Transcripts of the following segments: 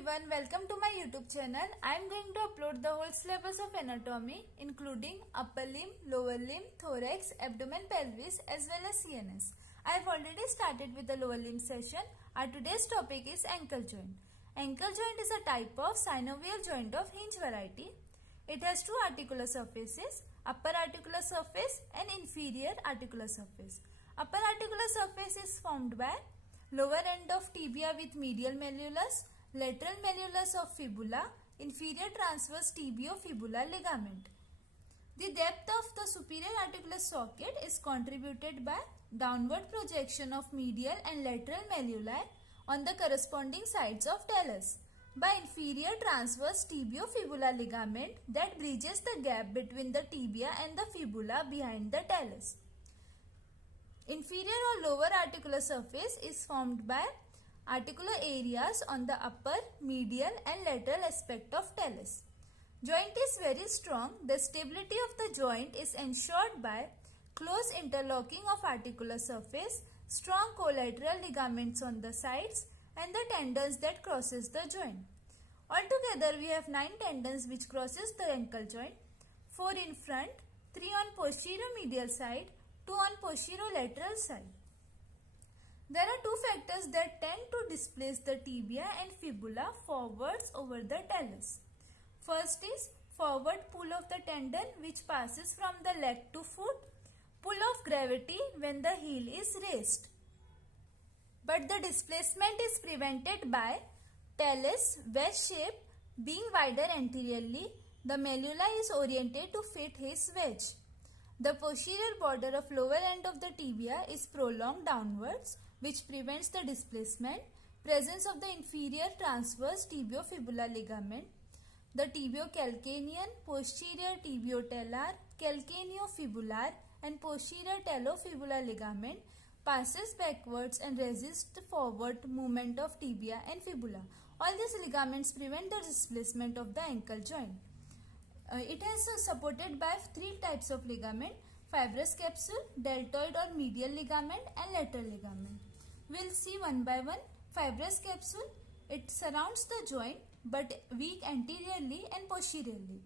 everyone, welcome to my YouTube channel. I am going to upload the whole syllabus of anatomy including upper limb, lower limb, thorax, abdomen, pelvis as well as CNS. I have already started with the lower limb session. Our today's topic is ankle joint. Ankle joint is a type of synovial joint of hinge variety. It has two articular surfaces, upper articular surface and inferior articular surface. Upper articular surface is formed by lower end of tibia with medial malleolus, lateral malleolus of fibula, inferior transverse tibio-fibular ligament. The depth of the superior articular socket is contributed by downward projection of medial and lateral malleoli on the corresponding sides of talus, by inferior transverse tibio-fibular ligament that bridges the gap between the tibia and the fibula behind the talus. Inferior or lower articular surface is formed by articular areas on the upper, medial and lateral aspect of talus. Joint is very strong. The stability of the joint is ensured by close interlocking of articular surface, strong collateral ligaments on the sides and the tendons that crosses the joint. Altogether we have 9 tendons which crosses the ankle joint, 4 in front, 3 on posterior medial side, 2 on posterolateral side. There are two factors that tend to displace the tibia and fibula forwards over the talus. First is forward pull of the tendon which passes from the leg to foot, pull of gravity when the heel is raised. But the displacement is prevented by talus wedge shape being wider anteriorly. The malleoli is oriented to fit his wedge. The posterior border of lower end of the tibia is prolonged downwards, which prevents the displacement. Presence of the inferior transverse tibio-fibular ligament. The tibiocalcanean, posterior tibiotalar, calcaneo-fibular and posterior talofibular ligament passes backwards and resists forward movement of tibia and fibula. All these ligaments prevent the displacement of the ankle joint. It is supported by 3 types of ligament: fibrous capsule, deltoid or medial ligament and lateral ligament. We will see one by one. Fibrous capsule, it surrounds the joint but weak anteriorly and posteriorly.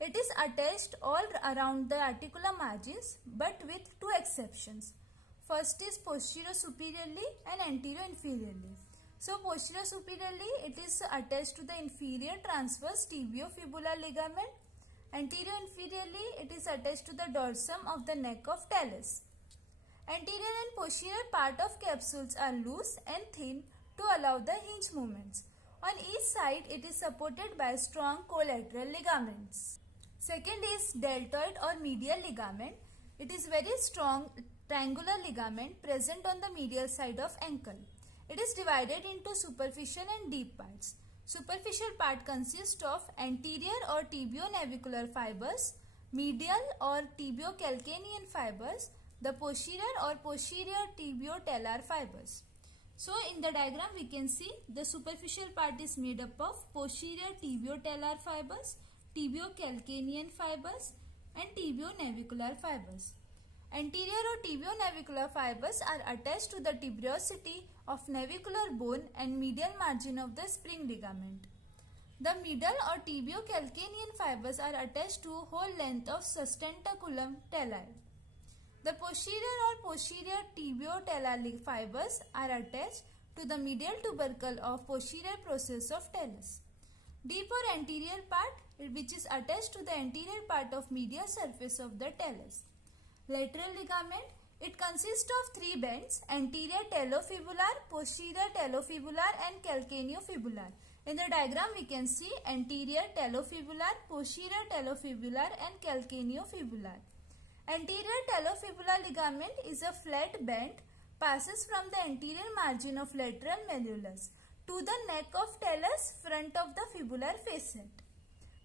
It is attached all around the articular margins but with 2 exceptions. First is posterior superiorly and anterior inferiorly. So posterior superiorly it is attached to the inferior transverse tibio-fibular ligament. Anterior inferiorly it is attached to the dorsum of the neck of talus. Anterior and posterior part of capsules are loose and thin to allow the hinge movements. On each side it is supported by strong collateral ligaments. Second is deltoid or medial ligament. It is very strong triangular ligament present on the medial side of ankle. It is divided into superficial and deep parts. Superficial part consists of anterior or tibio-navicular fibers, medial or tibiocalcanean fibers, the posterior or posterior tibiotalar fibers. So in the diagram we can see the superficial part is made up of posterior tibiotalar fibers, tibiocalcanean fibers and tibio-navicular fibers. Anterior or tibio-navicular fibers are attached to the tuberosity of navicular bone and medial margin of the spring ligament. The medial or tibiocalcanean fibers are attached to whole length of sustentaculum talli. The posterior or posterior tibiotalar fibers are attached to the medial tubercle of posterior process of talus. Deep or anterior part which is attached to the anterior part of medial surface of the talus. Lateral ligament, it consists of 3 bends: anterior talofibular, posterior talofibular and calcaneofibular. In the diagram we can see anterior talofibular, posterior talofibular and calcaneofibular. Anterior talofibular ligament is a flat band, passes from the anterior margin of lateral malleolus to the neck of talus, front of the fibular facet.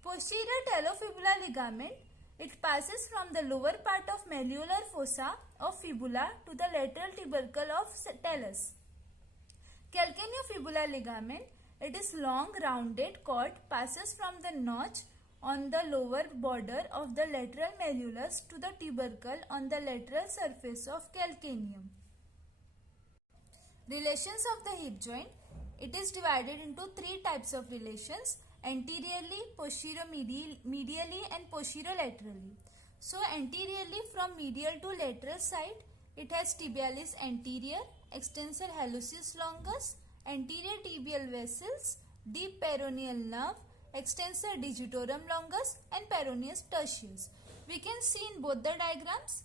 Posterior talofibular ligament, it passes from the lower part of malleolar fossa of fibula to the lateral tubercle of talus. Calcaneofibular ligament, it is long rounded cord, passes from the notch on the lower border of the lateral malleolus to the tubercle on the lateral surface of calcaneum. Relations of the hip joint. It is divided into three types of relations: anteriorly, medially and posterolaterally. So anteriorly, from medial to lateral side, it has tibialis anterior, extensor hallucis longus, anterior tibial vessels, deep peroneal nerve, extensor digitorum longus and peroneus tertius. We can see in both the diagrams,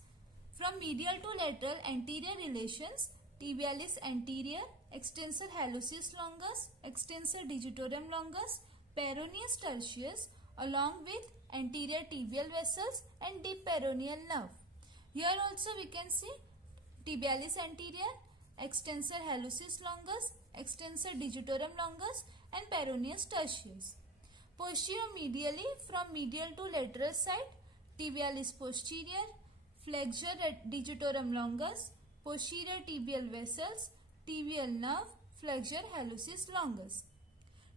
from medial to lateral anterior relations: tibialis anterior, extensor hallucis longus, extensor digitorum longus, peroneus tertius, along with anterior tibial vessels and deep peroneal nerve. Here also we can see tibialis anterior, extensor hallucis longus, extensor digitorum longus and peroneus tertius. Posterior-medially, from medial to lateral side, tibialis posterior, flexure digitorum longus, posterior tibial vessels, tibial nerve, flexure hallucis longus.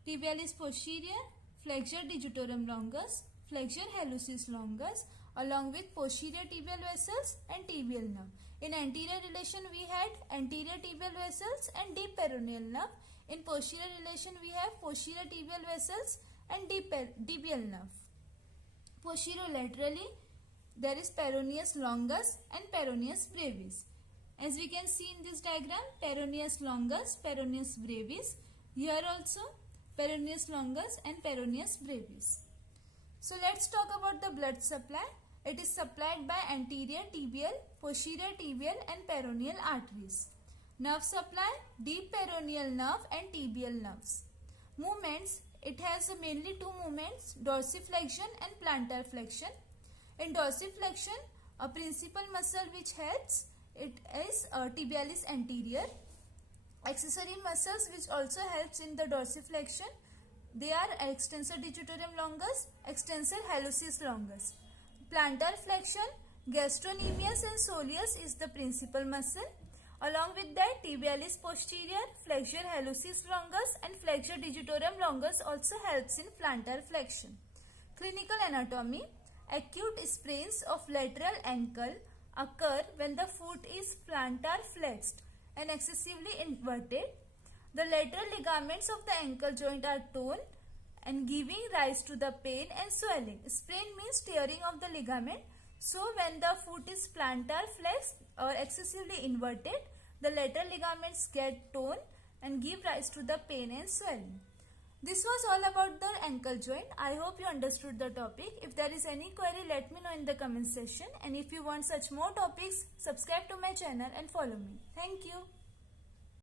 Tibialis posterior, flexure digitorum longus, flexure hallucis longus, along with posterior tibial vessels and tibial nerve. In anterior relation we had anterior tibial vessels and deep peroneal nerve. In posterior relation we have posterior tibial vessels and deep tibial nerve. Posterolaterally there is peroneus longus and peroneus brevis. As we can see in this diagram, peroneus longus, peroneus brevis. Here also peroneus longus and peroneus brevis. So let's talk about the blood supply. It is supplied by anterior tibial, posterior tibial and peroneal arteries. Nerve supply: deep peroneal nerve and tibial nerves. Movements: it has mainly two movements, dorsiflexion and plantar flexion. In dorsiflexion, a principal muscle which helps it is tibialis anterior. Accessory muscles which also helps in the dorsiflexion, they are extensor digitorum longus, extensor hallucis longus. Plantar flexion, gastrocnemius and soleus is the principal muscle. Along with that, tibialis posterior, flexure hallucis longus and flexure digitorum longus also helps in plantar flexion. Clinical anatomy: acute sprains of lateral ankle occur when the foot is plantar flexed and excessively inverted. The lateral ligaments of the ankle joint are torn and giving rise to the pain and swelling. Sprain means tearing of the ligament. So when the foot is plantar flexed or excessively inverted, the lateral ligaments get torn and give rise to the pain and swelling. This was all about the ankle joint. I hope you understood the topic. If there is any query, let me know in the comment section. And if you want such more topics, subscribe to my channel and follow me. Thank you.